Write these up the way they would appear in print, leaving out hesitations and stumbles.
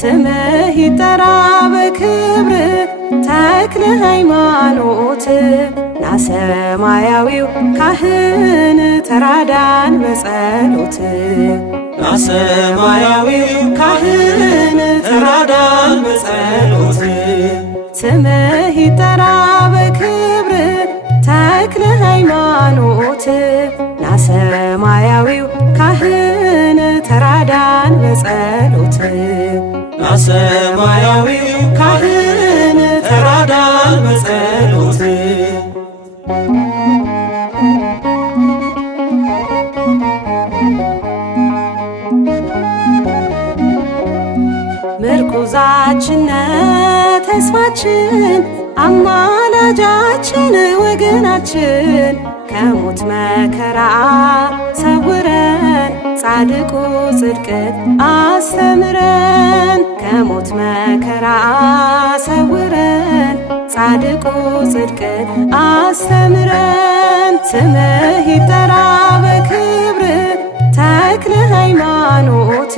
ስምህ ይጠራ በክብር ተክለ ሃይማኖት ና ሰማያዊው ካህን ተራዳን በጸሎት ና ሰማያዊው ካህን ተራዳን በጸሎት ስምህ ይጠራ በክብር ተክለ ሃይማኖት ና ሰማያዊው ካህን ተራዳን በጸሎት ና ሰማያዊው ካህን ተራዳን በጸሎት ምርኩዛችን ተስፋችን አማላጃችን ወገናችን ከሞት መከራ ሰውረን ጻድቁ ጽድቅን አስተምረን ከሞት መከራ ሰውረን ጻድቁ ጽድቅን አስተምረን ስምህ ይጠራ በክብር ተክለ ሃይማኖት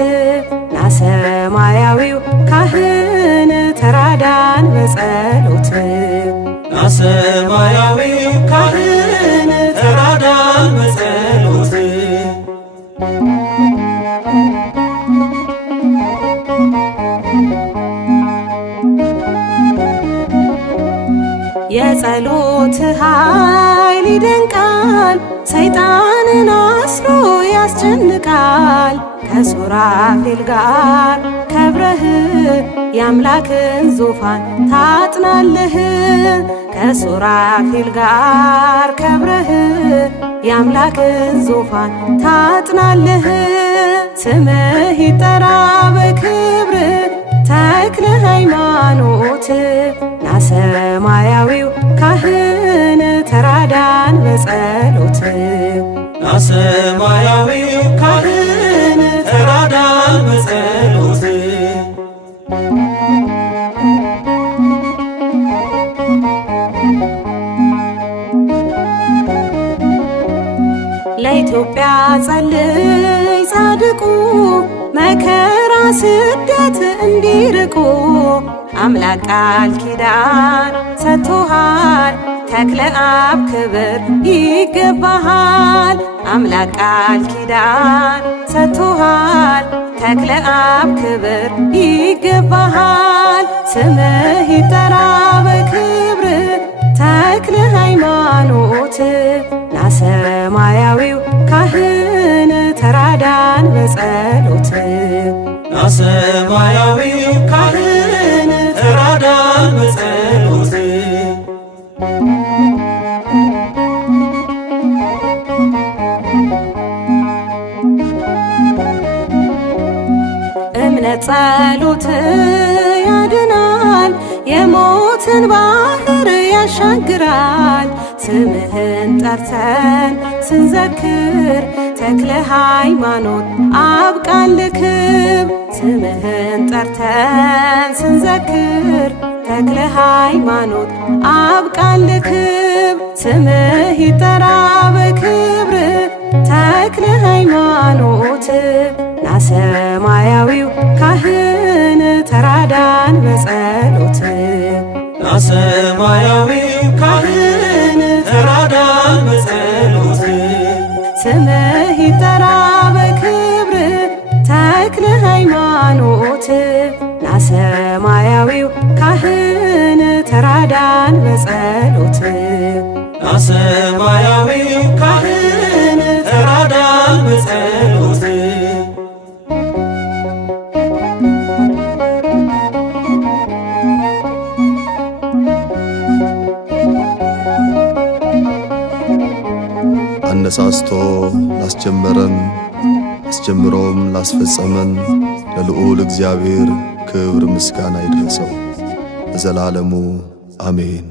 ና ሰማያዊው ካህን ተራዳን በጸሎት ና ሰማያዊው ካህን ተራዳን በጸሎት የጸሎት ኃይል ይደንቃል ሰይጣንን አስሮ ያስጨንቃል ከሱራፌል ጋር ከብረህ የአምላክን ዙፋን ታጥናለህ ከሱራፌል ጋር ከብረህ የአምላክን ዙፋን ታጥናለህ ስምህ ይጠራ በክብር ተክለ ሃይማኖት ና ሰማያዊው ካህን ተራዳን በጸሎት ና ሰማያዊው ካህን ተራዳን በጸሎት ለኢትዮጵያ ጸልይ ጻድቁ መከራ ስደት እንዲርቁ አምላክ ቃል ኪዳን ሰጥቶሃል ተክለ አብ ክብር ይገባሃል አምላክ ቃል ኪዳን ሰጥቶሃል ተክለ አብ ክብር ይገባሃል ስምህ ይጠራ በክብር ተክለ ሃይማኖት ና ሰማያዊው ካህን ተራዳን በጸሎት ና ሰማያዊው ካህን ተራዳን በጸሎት እምነት ጸሎት ያድናል የሞትን ባህር ያሻግራል ስምህን ጠርተን ስንዘክር ተክለ ሃይማኖት አብቃን ለክብር ስምህን ጠርተን ስንዘክር ተክለ ሃይማኖት አብቃን ለክብር ስምህ ይጠራ በክብር ተክለ ሃይማኖት ና ሰማያዊው ካህን ተራዳን በጸሎት ና ሰማያዊው ካህን ተራዳን በጸሎት ስምህ ይጠራ በክብር ተክለ ሃይማኖት ና ሰማያዊው ካህን ተራዳን በጸሎት ና ሰማያዊው ካህን ተራዳን በጸሎት አነሳስቶ ላስጀመረን አስጀምሮም ላስፈጸመን ለልዑል እግዚአብሔር ክብር ምስጋና ይድረሰው ለዘላለሙ አሜን።